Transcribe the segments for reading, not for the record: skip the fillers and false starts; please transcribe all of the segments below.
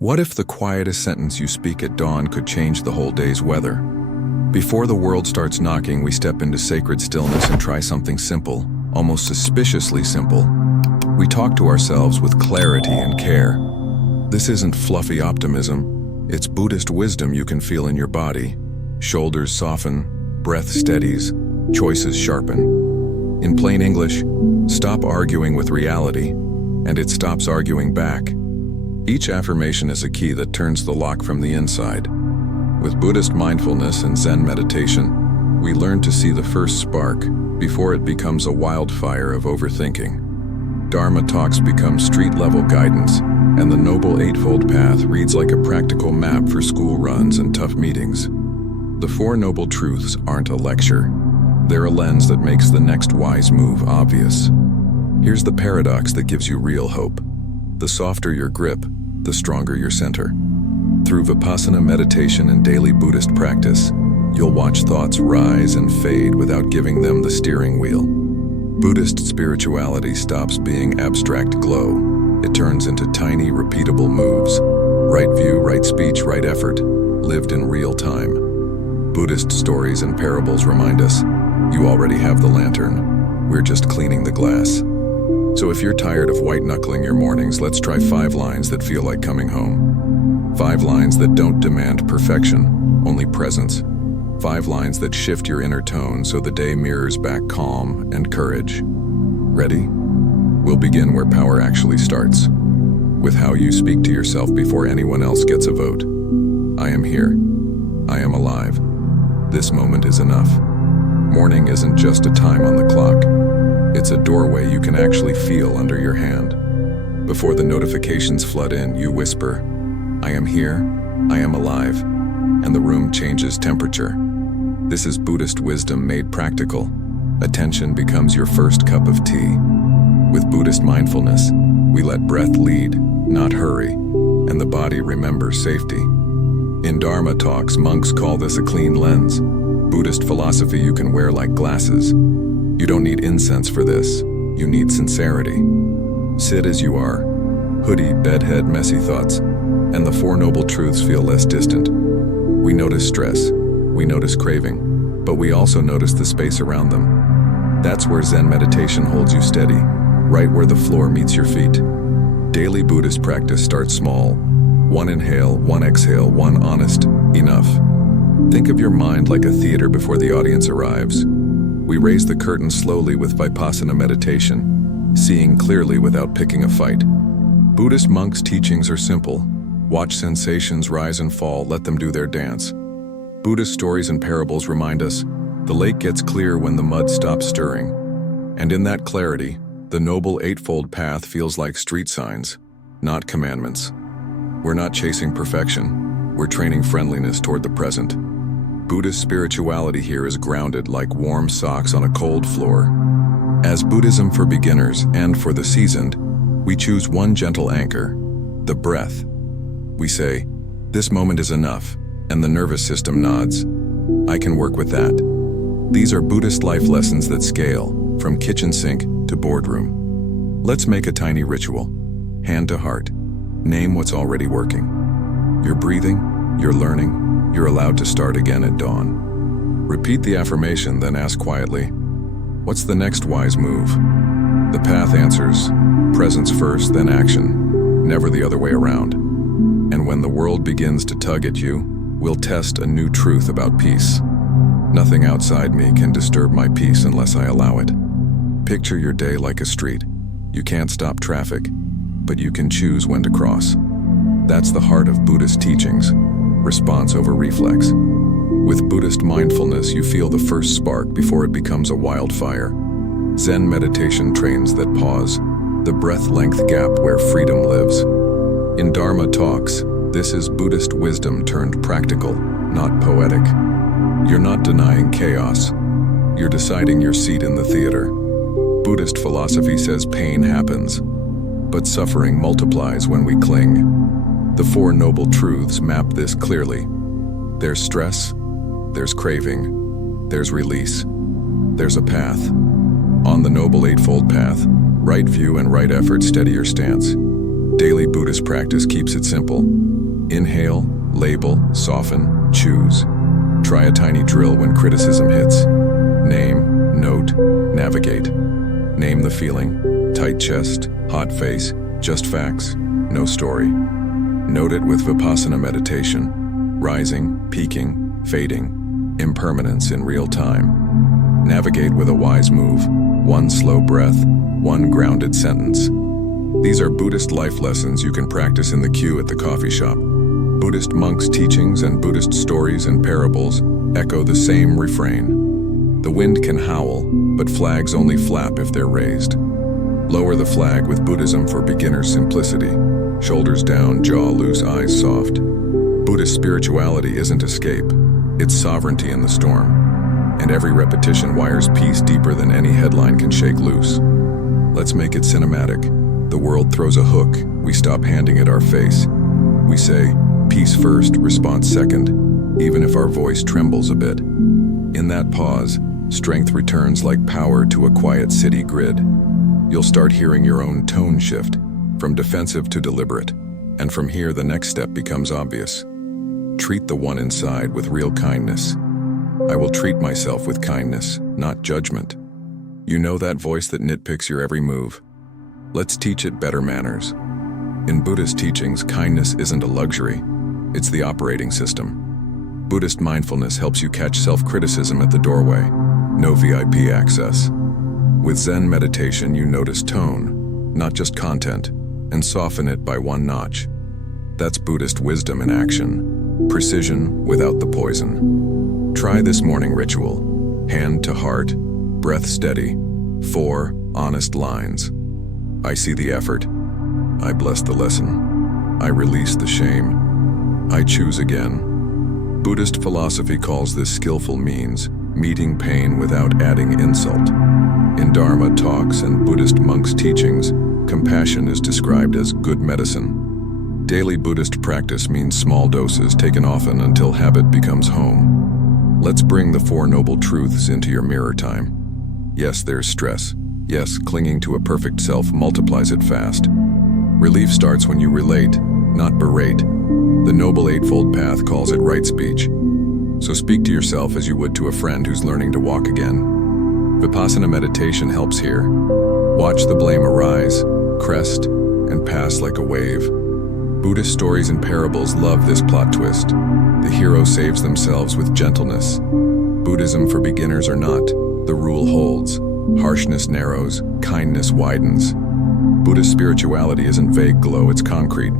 What if the quietest sentence you speak at dawn could change the whole day's weather? Before the world starts knocking, we step into sacred stillness and try something simple, almost suspiciously simple. We talk to ourselves with clarity and care. This isn't fluffy optimism. It's Buddhist wisdom you can feel in your body. Shoulders soften, breath steadies, choices sharpen. In plain English, stop arguing with reality, and it stops arguing back. Each affirmation is a key that turns the lock from the inside. With Buddhist mindfulness and Zen meditation, we learn to see the first spark before it becomes a wildfire of overthinking. Dharma talks become street-level guidance, and the Noble Eightfold Path reads like a practical map for school runs and tough meetings. The Four Noble Truths aren't a lecture. They're a lens that makes the next wise move obvious. Here's the paradox that gives you real hope. The softer your grip, the stronger your center. Through Vipassana meditation and daily Buddhist practice, you'll watch thoughts rise and fade without giving them the steering wheel. Buddhist spirituality stops being abstract glow. It turns into tiny, repeatable moves. Right view, right speech, right effort, lived in real time. Buddhist stories and parables remind us, you already have the lantern. We're just cleaning the glass. So if you're tired of white-knuckling your mornings, let's try 5 lines that feel like coming home. 5 lines that don't demand perfection, only presence. 5 lines that shift your inner tone so the day mirrors back calm and courage. Ready? We'll begin where power actually starts, with how you speak to yourself before anyone else gets a vote. I am here. I am alive. This moment is enough. Morning isn't just a time on the clock. It's a doorway you can actually feel under your hand. Before the notifications flood in, you whisper, I am here, I am alive, and the room changes temperature. This is Buddhist wisdom made practical. Attention becomes your first cup of tea. With Buddhist mindfulness, we let breath lead, not hurry, and the body remembers safety. In Dharma talks, monks call this a clean lens. Buddhist philosophy you can wear like glasses. You don't need incense for this. You need sincerity. Sit as you are. Hoodie, bedhead, messy thoughts. And the Four Noble Truths feel less distant. We notice stress. We notice craving. But we also notice the space around them. That's where Zen meditation holds you steady, right where the floor meets your feet. Daily Buddhist practice starts small. 1 inhale, 1 exhale, 1 honest, enough. Think of your mind like a theater before the audience arrives. We raise the curtain slowly with Vipassana meditation, seeing clearly without picking a fight. Buddhist monks' teachings are simple. Watch sensations rise and fall, let them do their dance. Buddhist stories and parables remind us, the lake gets clear when the mud stops stirring. And in that clarity, the Noble Eightfold Path feels like street signs, not commandments. We're not chasing perfection, we're training friendliness toward the present. Buddhist spirituality here is grounded like warm socks on a cold floor. As Buddhism for beginners and for the seasoned, we choose one gentle anchor, the breath. We say, this moment is enough, and the nervous system nods. I can work with that. These are Buddhist life lessons that scale, from kitchen sink to boardroom. Let's make a tiny ritual, hand to heart. Name what's already working. You're breathing, you're learning, you're allowed to start again at dawn. Repeat the affirmation, then ask quietly, what's the next wise move? The path answers, presence first, then action, never the other way around. And when the world begins to tug at you, we'll test a new truth about peace. Nothing outside me can disturb my peace unless I allow it. Picture your day like a street. You can't stop traffic, but you can choose when to cross. That's the heart of Buddhist teachings. Response over reflex. With Buddhist mindfulness, you feel the first spark before it becomes a wildfire. Zen meditation trains that pause, the breath-length gap where freedom lives. In Dharma talks, this is Buddhist wisdom turned practical, not poetic. You're not denying chaos. You're deciding your seat in the theater. Buddhist philosophy says pain happens, but suffering multiplies when we cling. The Four Noble Truths map this clearly. There's stress, there's craving, there's release, there's a path. On the Noble Eightfold Path, right view and right effort steady your stance. Daily Buddhist practice keeps it simple. Inhale, label, soften, choose. Try a tiny drill when criticism hits. Name, note, navigate. Name the feeling, tight chest, hot face, just facts, no story. Note it with Vipassana meditation, rising, peaking, fading, impermanence in real time. Navigate with a wise move, one slow breath, one grounded sentence. These are Buddhist life lessons you can practice in the queue at the coffee shop. Buddhist monks' teachings and Buddhist stories and parables echo the same refrain. The wind can howl, but flags only flap if they're raised. Lower the flag with Buddhism for beginner's simplicity. Shoulders down, jaw loose, eyes soft. Buddhist spirituality isn't escape, it's sovereignty in the storm. And every repetition wires peace deeper than any headline can shake loose. Let's make it cinematic. The world throws a hook, we stop handing it our face. We say, peace first, response second, even if our voice trembles a bit. In that pause, strength returns like power to a quiet city grid. You'll start hearing your own tone shift, from defensive to deliberate, and from here the next step becomes obvious. Treat the one inside with real kindness. I will treat myself with kindness, not judgment. You know that voice that nitpicks your every move? Let's teach it better manners. In Buddhist teachings, kindness isn't a luxury, it's the operating system. Buddhist mindfulness helps you catch self-criticism at the doorway, no VIP access. With Zen meditation, you notice tone, not just content, and soften it by one notch. That's Buddhist wisdom in action, precision without the poison. Try this morning ritual, hand to heart, breath steady, 4 honest lines. I see the effort. I bless the lesson. I release the shame. I choose again. Buddhist philosophy calls this skillful means, meeting pain without adding insult. In Dharma talks and Buddhist monks' teachings, compassion is described as good medicine. Daily Buddhist practice means small doses taken often until habit becomes home. Let's bring the 4 noble truths into your mirror time. Yes, there's stress. Yes, clinging to a perfect self multiplies it fast. Relief starts when you relate, not berate. The Noble Eightfold Path calls it right speech. So speak to yourself as you would to a friend who's learning to walk again. Vipassana meditation helps here. Watch the blame arise, crest, and pass like a wave. Buddhist stories and parables love this plot twist. The hero saves themselves with gentleness. Buddhism for beginners or not, the rule holds. Harshness narrows, kindness widens. Buddhist spirituality isn't vague glow, it's concrete.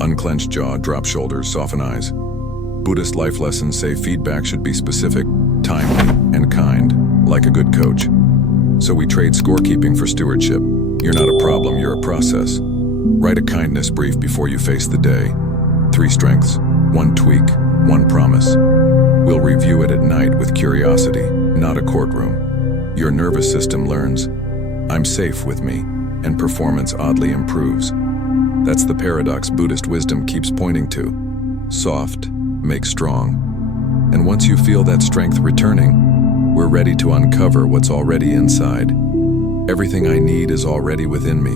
Unclenched jaw, drop shoulders, soften eyes. Buddhist life lessons say feedback should be specific, timely, and kind, like a good coach. So we trade scorekeeping for stewardship. You're not a problem, you're a process. Write a kindness brief before you face the day. 3 strengths, 1 tweak, 1 promise. We'll review it at night with curiosity, not a courtroom. Your nervous system learns, I'm safe with me, and performance oddly improves. That's the paradox Buddhist wisdom keeps pointing to. Soft makes strong. And once you feel that strength returning, we're ready to uncover what's already inside. Everything I need is already within me.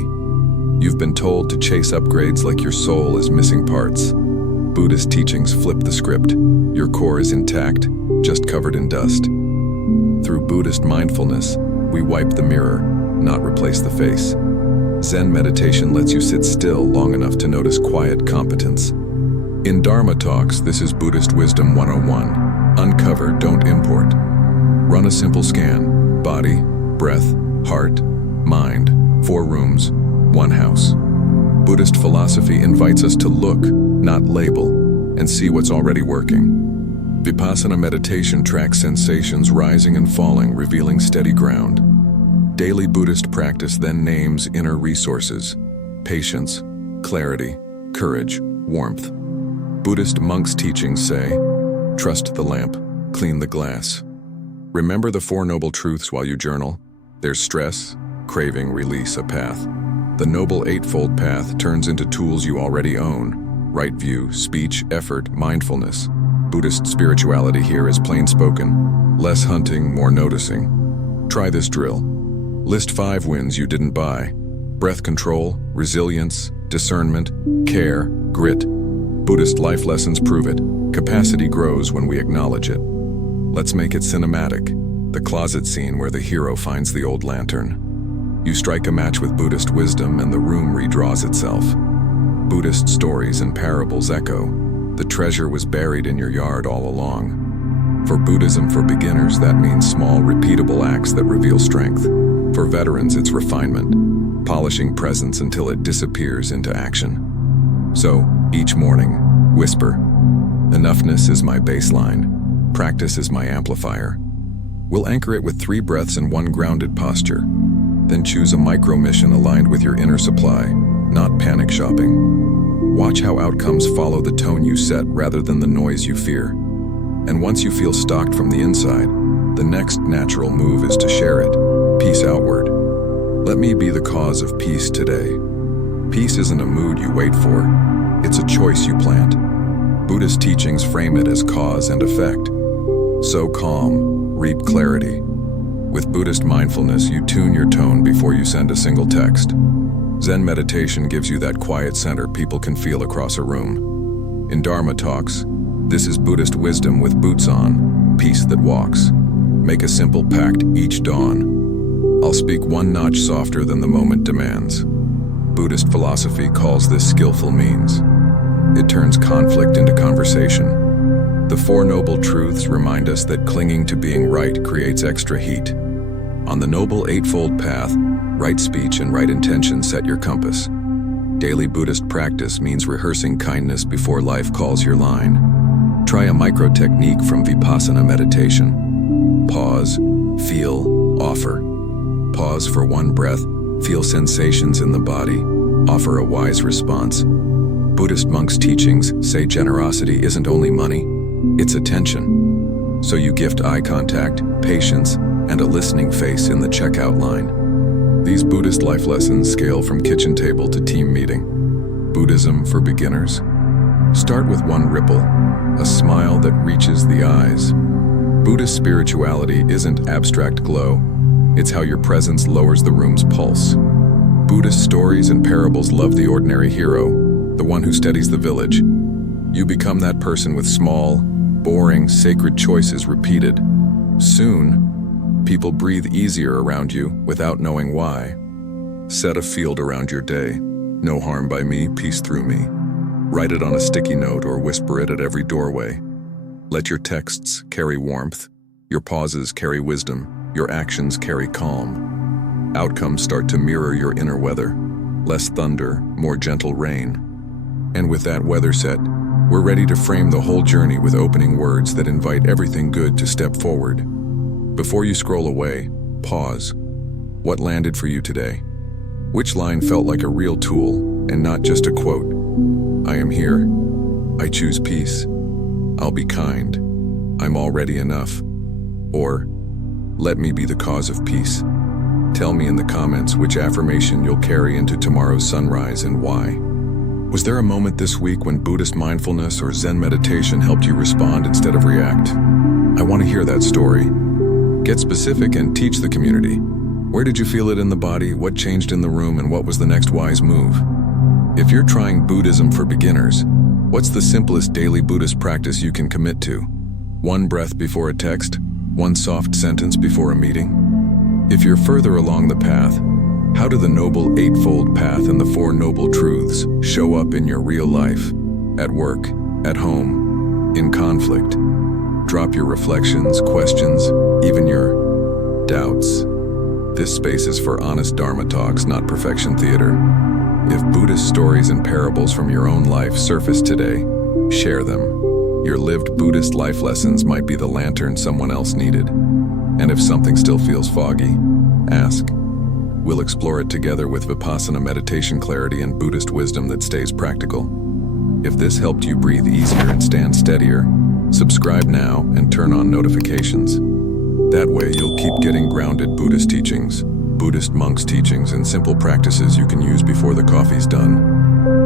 You've been told to chase upgrades like your soul is missing parts. Buddhist teachings flip the script. Your core is intact, just covered in dust. Through Buddhist mindfulness, we wipe the mirror, not replace the face. Zen meditation lets you sit still long enough to notice quiet competence. In Dharma talks, this is Buddhist Wisdom 101. Uncover, don't import. Run a simple scan. Body, breath, heart, mind. 4 rooms, 1 house. Buddhist philosophy invites us to look, not label, and see what's already working. Vipassana meditation tracks sensations rising and falling, revealing steady ground. Daily Buddhist practice then names inner resources: patience, clarity, courage, warmth. Buddhist monks' teachings say, trust the lamp, clean the glass. Remember the 4 noble truths while you journal. There's stress, craving, release, a path. The Noble Eightfold Path turns into tools you already own: right view, speech, effort, mindfulness. Buddhist spirituality here is plain spoken. Less hunting, more noticing. Try this drill. List 5 wins you didn't buy: breath control, resilience, discernment, care, grit. Buddhist life lessons prove it. Capacity grows when we acknowledge it. Let's make it cinematic. The closet scene where the hero finds the old lantern. You strike a match with Buddhist wisdom and the room redraws itself. Buddhist stories and parables echo. The treasure was buried in your yard all along. For Buddhism for beginners, that means small, repeatable acts that reveal strength. For veterans, it's refinement, polishing presence until it disappears into action. So, each morning, whisper, "Enoughness is my baseline. Practice is my amplifier." We'll anchor it with 3 breaths and 1 grounded posture. Then choose a micro-mission aligned with your inner supply, not panic shopping. Watch how outcomes follow the tone you set rather than the noise you fear. And once you feel stocked from the inside, the next natural move is to share it. Peace outward. Let me be the cause of peace today. Peace isn't a mood you wait for. It's a choice you plant. Buddhist teachings frame it as cause and effect. So calm, reap clarity. With Buddhist mindfulness, you tune your tone before you send a single text. Zen meditation gives you that quiet center people can feel across a room. In Dharma talks, this is Buddhist wisdom with boots on, peace that walks. Make a simple pact each dawn. I'll speak 1 notch softer than the moment demands. Buddhist philosophy calls this skillful means. It turns conflict into conversation. The 4 Noble Truths remind us that clinging to being right creates extra heat. On the Noble Eightfold Path, right speech and right intention set your compass. Daily Buddhist practice means rehearsing kindness before life calls your line. Try a micro technique from Vipassana meditation. Pause, feel, offer. Pause for 1 breath, feel sensations in the body, offer a wise response. Buddhist monks' teachings say generosity isn't only money, it's attention. So you gift eye contact, patience, and a listening face in the checkout line. These Buddhist life lessons scale from kitchen table to team meeting. Buddhism for beginners. Start with 1 ripple, a smile that reaches the eyes. Buddhist spirituality isn't abstract glow. It's how your presence lowers the room's pulse. Buddhist stories and parables love the ordinary hero, the one who steadies the village. You become that person with small, boring, sacred choices repeated. Soon, people breathe easier around you without knowing why. Set a field around your day. No harm by me, peace through me. Write it on a sticky note or whisper it at every doorway. Let your texts carry warmth. Your pauses carry wisdom. Your actions carry calm. Outcomes start to mirror your inner weather. Less thunder, more gentle rain. And with that weather set, we're ready to frame the whole journey with opening words that invite everything good to step forward. Before you scroll away, pause. What landed for you today? Which line felt like a real tool and not just a quote? I am here. I choose peace. I'll be kind. I'm already enough. Or, let me be the cause of peace. Tell me in the comments which affirmation you'll carry into tomorrow's sunrise and why. Was there a moment this week when Buddhist mindfulness or Zen meditation helped you respond instead of react? I want to hear that story. Get specific and teach the community. Where did you feel it in the body? What changed in the room? And what was the next wise move? If you're trying Buddhism for beginners, what's the simplest daily Buddhist practice you can commit to? 1 breath before a text? 1 soft sentence before a meeting? If you're further along the path, how do the Noble Eightfold Path and the 4 Noble Truths show up in your real life? At work, at home, in conflict? Drop your reflections, questions, even your doubts. This space is for honest Dharma talks, not perfection theater. If Buddhist stories and parables from your own life surface today, share them. Your lived Buddhist life lessons might be the lantern someone else needed. And if something still feels foggy, ask. We'll explore it together with Vipassana meditation clarity and Buddhist wisdom that stays practical. If this helped you breathe easier and stand steadier, subscribe now and turn on notifications. That way you'll keep getting grounded Buddhist teachings, Buddhist monks' teachings, and simple practices you can use before the coffee's done.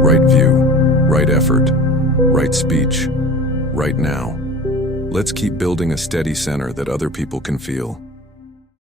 Right view, right effort, right speech, right now. Let's keep building a steady center that other people can feel.